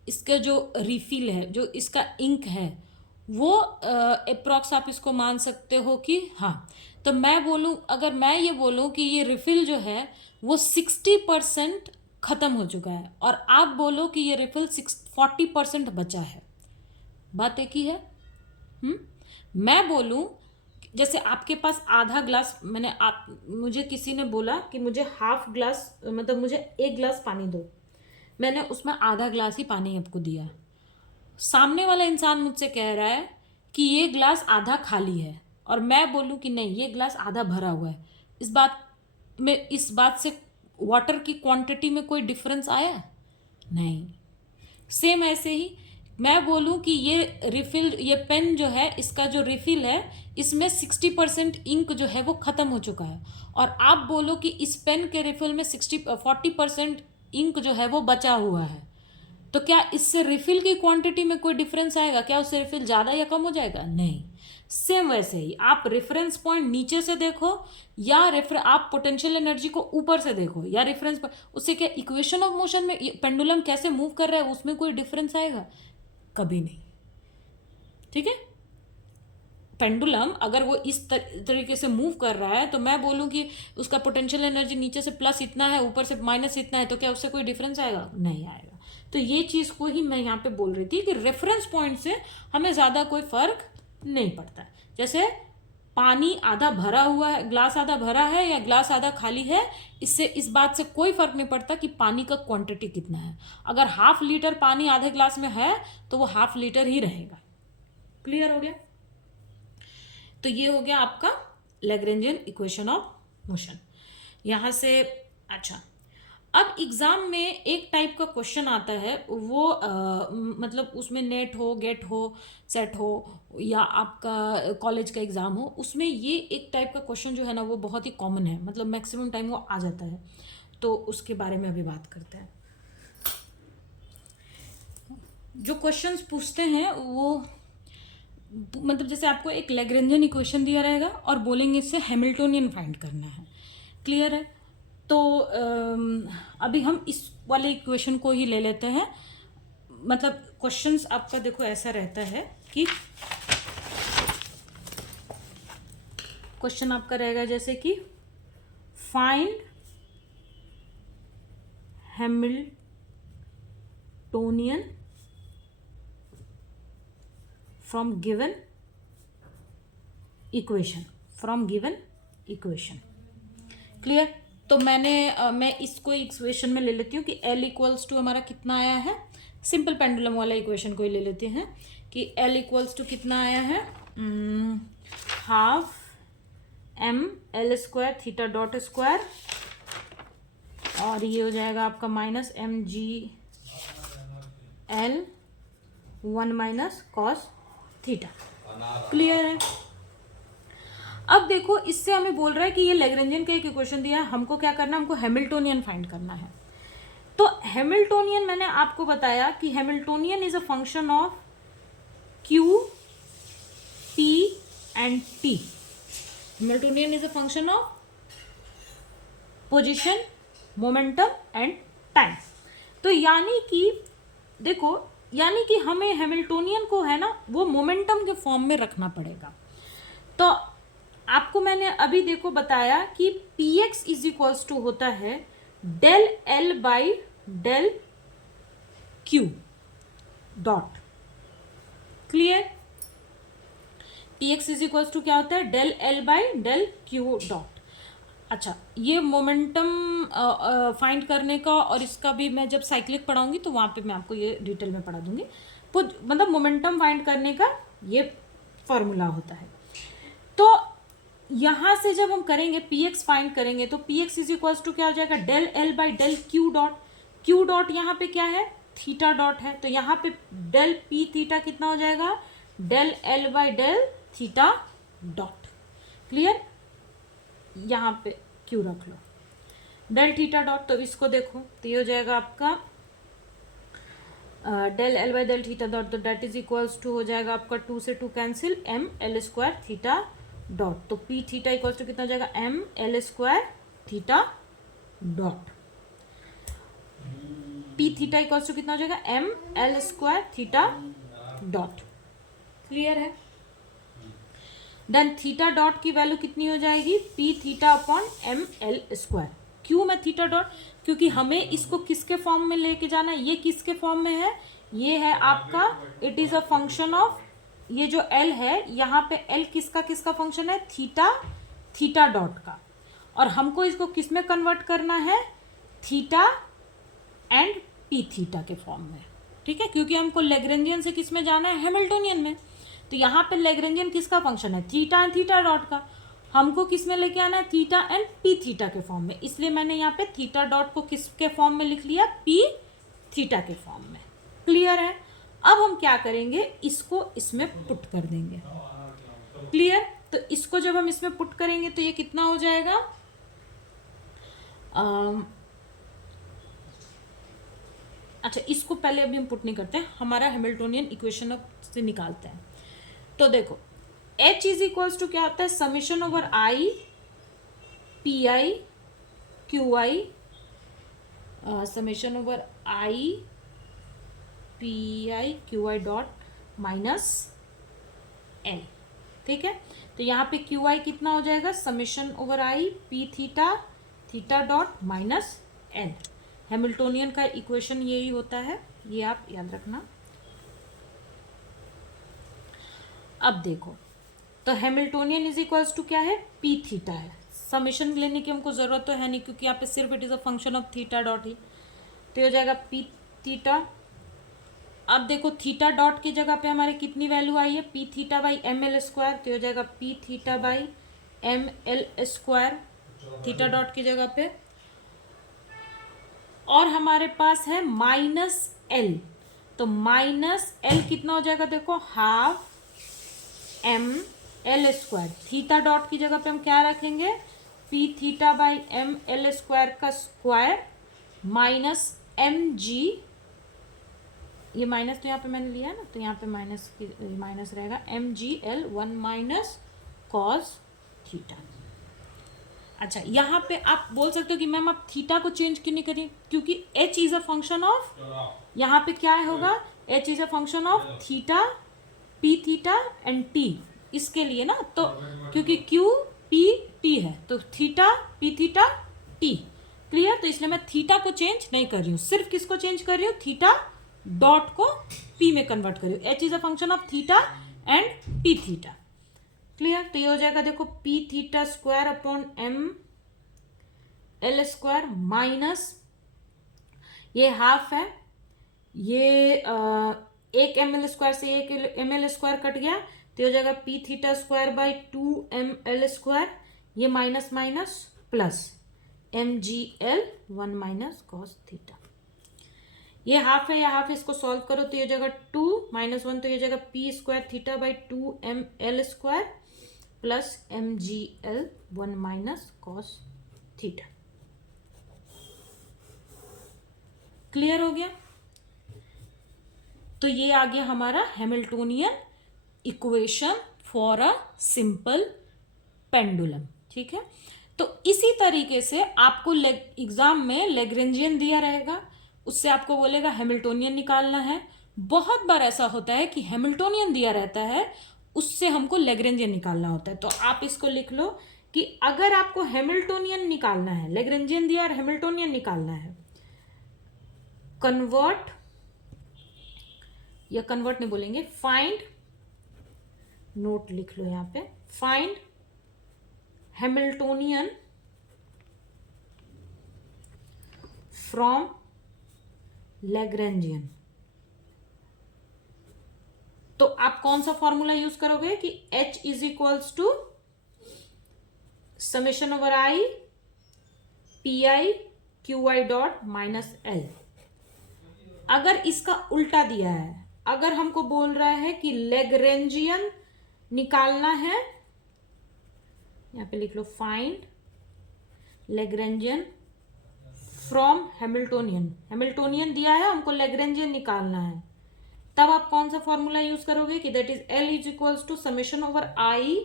इसका जो रिफिल है, जो इसका इंक है, वो अप्रॉक्स आप इसको मान सकते हो कि हाँ, तो मैं बोलूं, अगर मैं ये बोलूं कि ये रिफिल जो है वो 60% खत्म हो चुका है, और आप बोलो कि ये रिफिल 40% बचा है, बात एक ही है। मैं बोलूं, जैसे आपके पास आधा ग्लास, मैंने आप मुझे किसी ने बोला कि मुझे हाफ ग्लास, मतलब मुझे एक ग्लास पानी दो, मैंने उसमें आधा ग्लास ही पानी आपको दिया। सामने वाला इंसान मुझसे कह रहा है कि ये ग्लास आधा खाली है, और मैं बोलूं कि नहीं ये ग्लास आधा भरा हुआ है, इस बात से वाटर की क्वांटिटी में कोई डिफरेंस आया? नहीं। सेम ऐसे ही मैं बोलूं कि ये रिफिल, ये पेन जो है इसका जो रिफिल है इसमें 60% इंक जो है वो ख़त्म हो चुका है, और आप बोलो कि इस पेन के रिफिल में 40% इंक जो है वो बचा हुआ है, तो क्या इससे रिफिल की क्वांटिटी में कोई डिफरेंस आएगा? क्या उससे रिफिल ज़्यादा या कम हो जाएगा? नहीं। सेम वैसे ही आप रेफरेंस पॉइंट नीचे से देखो, या आप पोटेंशियल एनर्जी को ऊपर से देखो, या रेफरेंस पॉइंट, उससे क्या इक्वेशन ऑफ मोशन में पेंडुलम कैसे मूव कर रहा है उसमें कोई डिफरेंस आएगा? कभी नहीं। ठीक है, पेंडुलम अगर वो इस तरीके से मूव कर रहा है, तो मैं बोलूं कि उसका पोटेंशियल एनर्जी नीचे से प्लस इतना है, ऊपर से माइनस इतना है, तो क्या उससे कोई डिफरेंस आएगा? नहीं आएगा। तो ये चीज़ को ही मैं यहाँ पे बोल रही थी कि रेफरेंस पॉइंट से हमें ज़्यादा कोई फर्क नहीं पड़ता। जैसे पानी आधा भरा हुआ है, ग्लास आधा भरा है या ग्लास आधा खाली है, इससे इस बात से कोई फर्क नहीं पड़ता कि पानी का क्वांटिटी कितना है। अगर हाफ लीटर पानी आधे ग्लास में है तो वो हाफ लीटर ही रहेगा। क्लियर हो गया? तो ये हो गया आपका लैग्रेंजियन इक्वेशन ऑफ मोशन। यहाँ से अच्छा, अब एग्जाम में एक टाइप का क्वेश्चन आता है, वो मतलब उसमें नेट हो, गेट हो, सेट हो, या आपका कॉलेज का एग्ज़ाम हो, उसमें ये एक टाइप का क्वेश्चन जो है ना वो बहुत ही कॉमन है, मतलब मैक्सिमम टाइम वो आ जाता है, तो उसके बारे में अभी बात करते हैं। जो क्वेश्चंस पूछते हैं वो मतलब जैसे आपको एक लैग्रेंजियन इक्वेशन दिया रहेगा और बोलेंगे इससे हैमिल्टोनियन फाइंड करना है। क्लियर है? तो अभी हम इस वाले इक्वेशन को ही ले लेते हैं। मतलब क्वेश्चंस आपका देखो ऐसा रहता है कि क्वेश्चन आपका रहेगा जैसे कि find Hamiltonian from given equation. Clear? तो मैं इसको इक्वेशन में ले लेती हूँ कि L इक्वल्स टू हमारा कितना आया है, सिंपल पेंडुलम वाला इक्वेशन को ही ले लेते हैं कि L इक्वल्स टू कितना आया है, half ml² theta dot square, और ये हो जाएगा आपका minus mgl 1 minus cos theta. Clear है? अब देखो इससे हमें बोल रहा है कि ये लैग्रेंजियन का एक इक्वेशन दिया है, हमको क्या करना है, हमको हैमिल्टोनियन फाइंड करना है। तो हैमिल्टोनियन मैंने आपको बताया कि Hamiltonian is a function of Q, P and T. Hamiltonian is a function of position, momentum and time. तो यानी कि देखो, यानी कि हमें हैमिल्टोनियन को है ना वो मोमेंटम के फॉर्म में रखना पड़ेगा। तो आपको मैंने अभी देखो बताया कि px इज इक्वल्स टू होता है del L by del Q dot. Clear? px is equals to क्या होता है, del L by del Q dot. अच्छा, ये मोमेंटम फाइंड करने का, और इसका भी मैं जब साइक्लिक पढ़ाऊंगी तो वहाँ पे मैं आपको ये डिटेल में पढ़ा दूंगी। मतलब मोमेंटम फाइंड करने का ये फॉर्मूला होता है। तो यहाँ से जब हम करेंगे px फाइंड करेंगे तो px इज इक्वल्स टू क्या हो जाएगा, del L by del Q dot. Q dot यहाँ पे क्या है, थीटा डॉट है, तो यहाँ पे डेल पी थीटा कितना हो जाएगा, del L by del theta dot. Clear? यहाँ पे क्यू रख लो, डेल थीटा डॉट, तो इसको देखो तो ये हो जाएगा आपका del L by del theta dot, तो डेट इज इक्वल्स टू हो जाएगा आपका 2 से 2 cancel, m l² theta dot, तो पी थीटा इक्वल टू कितना हो जाएगा, M L square theta dot. P theta equal to कितना हो जाएगा, M L square theta dot. Clear है? देन थीटा डॉट की वैल्यू कितनी हो जाएगी, P theta upon M L square. क्यों मैं थीटा डॉट, क्योंकि हमें इसको किसके फॉर्म में लेके जाना है, ये किसके फॉर्म में है, ये है आपका, it is a function of, ये जो एल है यहाँ पे एल किसका किसका फंक्शन है, थीटा थीटा डॉट का, और हमको इसको किस में कन्वर्ट करना है, थीटा एंड पी थीटा के फॉर्म में। ठीक है, क्योंकि हमको लेग्रेंजियन से किस में जाना है, हैमिल्टोनियन में। तो यहाँ पे लेग्रेंजियन किसका फंक्शन है, थीटा एंड थीटा डॉट का, हमको किस में लेके आना है, थीटा एंड पी थीटा के फॉर्म में। इसलिए मैंने यहाँ पे थीटा डॉट को किसके फॉर्म में लिख लिया, पी थीटा के फॉर्म में। क्लियर है? अब हम क्या करेंगे, इसको इसमें पुट कर देंगे। क्लियर? तो इसको जब हम इसमें पुट करेंगे तो ये कितना हो जाएगा, अच्छा इसको पहले अभी हम पुट नहीं करते हैं, हमारा हैमिल्टोनियन इक्वेशन से निकालते हैं। तो देखो H इज इक्वल्स टू क्या होता है, summation over I P I Q I, summation over I P I Q I dot minus L. ठीक है, तो यहाँ पे क्यू आई कितना हो जाएगा, summation over I P theta theta dot minus L. Hamiltonian का इक्वेशन यही होता है, ये आप याद रखना। अब देखो, तो हैमिल्टोनियन इज इक्वल्स टू क्या है, पी थीटा है, समेशन लेने की हमको जरूरत तो है नहीं क्योंकि यहाँ पे सिर्फ it is a function of theta dot ही, तो हो जाएगा पी थीटा। अब देखो थीटा डॉट की जगह पे हमारे कितनी वैल्यू आई है, P theta by M L square, तो हो जाएगा P theta by M L square theta dot की जगह पे। और हमारे पास है माइनस एल, तो माइनस एल कितना हो जाएगा, देखो half M L square, theta dot की जगह पे हम क्या रखेंगे, P theta by M L square का स्क्वायर माइनस एम जी, ये माइनस तो यहाँ पे मैंने लिया है ना, तो यहाँ पे माइनस रहेगा M G L 1 minus cos theta. अच्छा यहाँ पे आप बोल सकते हो कि मैम आप थीटा को चेंज क्यों नहीं करें, क्योंकि h is a function of, यहाँ पे क्या होगा, h is a function of theta P theta and t, इसके लिए ना, तो क्योंकि q p t है तो theta P theta t। Clear? तो इसलिए मैं थीटा को चेंज नहीं कर रही हूँ, सिर्फ किसको चेंज कर रही हूँ, थीटा डॉट को p में कन्वर्ट कर रही हूँ। h is a function of theta and p theta. Clear? तो ये हो जाएगा देखो P theta square upon M L square minus, ये हाफ है, ये एक एम एल स्क्वायर से एक एम एल स्क्वायर कट गया, तो हो जाएगा P theta square by 2 M L square, ये minus minus plus M G L 1 minus cos theta. ये हाफ है, या हाफ इसको सॉल्व करो तो ये जगह 2 माइनस 1, तो ये जगह P square theta by 2 M L square plus M G L 1 minus cos theta. Clear हो गया? तो ये आ गया हमारा Hamiltonian equation for a simple pendulum. ठीक है, तो इसी तरीके से आपको एग्जाम में लेग्रेंजियन दिया रहेगा, उससे आपको बोलेगा हैमिल्टोनियन निकालना है। बहुत बार ऐसा होता है कि हैमिल्टोनियन दिया रहता है, उससे हमको लेग्रेंजियन निकालना होता है। तो आप इसको लिख लो कि अगर आपको हैमिल्टोनियन निकालना है, लेग्रेंजियन दिया और हैमिल्टोनियन निकालना है, कन्वर्ट, या कन्वर्ट नहीं बोलेंगे, फाइंड, नोट लिख लो यहां पे, फाइंड हैमिल्टोनियन फ्रॉम लैग्रेंजियन। तो आप कौन सा फॉर्मूला यूज करोगे कि H is equals to summation over I P I Q I dot minus L. अगर इसका उल्टा दिया है, अगर हमको बोल रहा है कि लैग्रेंजियन निकालना है, यहां पे लिख लो find Lagrangian from Hamiltonian, Hamiltonian दिया है, हमको लैग्रेंजियन निकालना है, तब आप कौन सा फॉर्मूला यूज करोगे कि that is L is equals to summation over I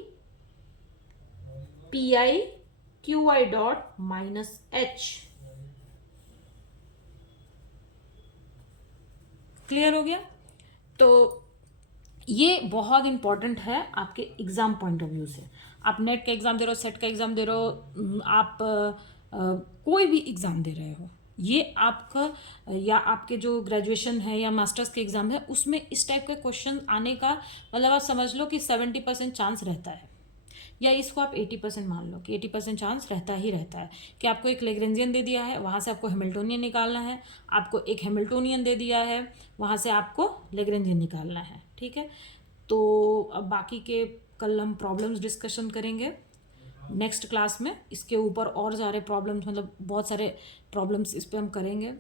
P I Q I dot minus H. Clear हो गया? तो ये बहुत इंपॉर्टेंट है आपके एग्जाम पॉइंट ऑफ व्यू से। आप नेट का एग्जाम दे रहे हो, सेट का एग्जाम दे रहे हो, आप कोई भी एग्जाम दे रहे हो, ये आपका या आपके जो ग्रेजुएशन है या मास्टर्स के एग्जाम है उसमें इस टाइप के क्वेश्चन आने का मतलब आप समझ लो कि 70% चांस रहता है, या इसको आप 80% मान लो कि 80% चांस रहता ही रहता है कि आपको एक लेग्रेंजियन दे दिया है, वहाँ से आपको हैमिल्टोनियन निकालना है, आपको एक हैमिल्टोनियन दे दिया है, वहाँ से आपको लेग्रेंजियन निकालना है। ठीक है, तो अब बाकी के कल हम प्रॉब्लम्स डिस्कशन करेंगे नेक्स्ट क्लास में, इसके ऊपर और सारे प्रॉब्लम्स मतलब बहुत सारे प्रॉब्लम्स इस पर हम करेंगे।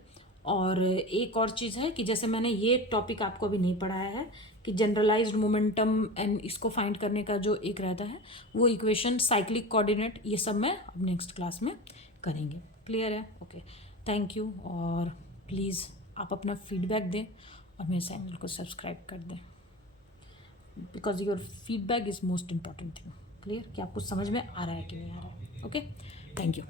और एक और चीज़ है कि जैसे मैंने ये टॉपिक आपको अभी नहीं पढ़ाया है कि जनरलाइज्ड मोमेंटम एंड इसको फाइंड करने का जो एक रहता है वो इक्वेशन, साइक्लिक कोऑर्डिनेट, ये सब मैं अब नेक्स्ट क्लास में करेंगे। क्लियर है? Okay, thank you. और प्लीज़ आप अपना फीडबैक दें और मेरे चैनल को सब्सक्राइब कर दें, because your feedback is most important thing. Clear कि आपको समझ में आ रहा है कि नहीं आ रहा है? Okay, thank you.